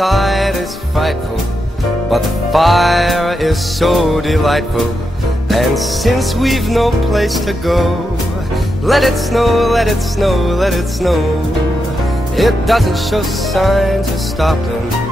outside is frightful, but the fire is so delightful. And since we've no place to go, let it snow, let it snow, let it snow. It doesn't show signs of stopping.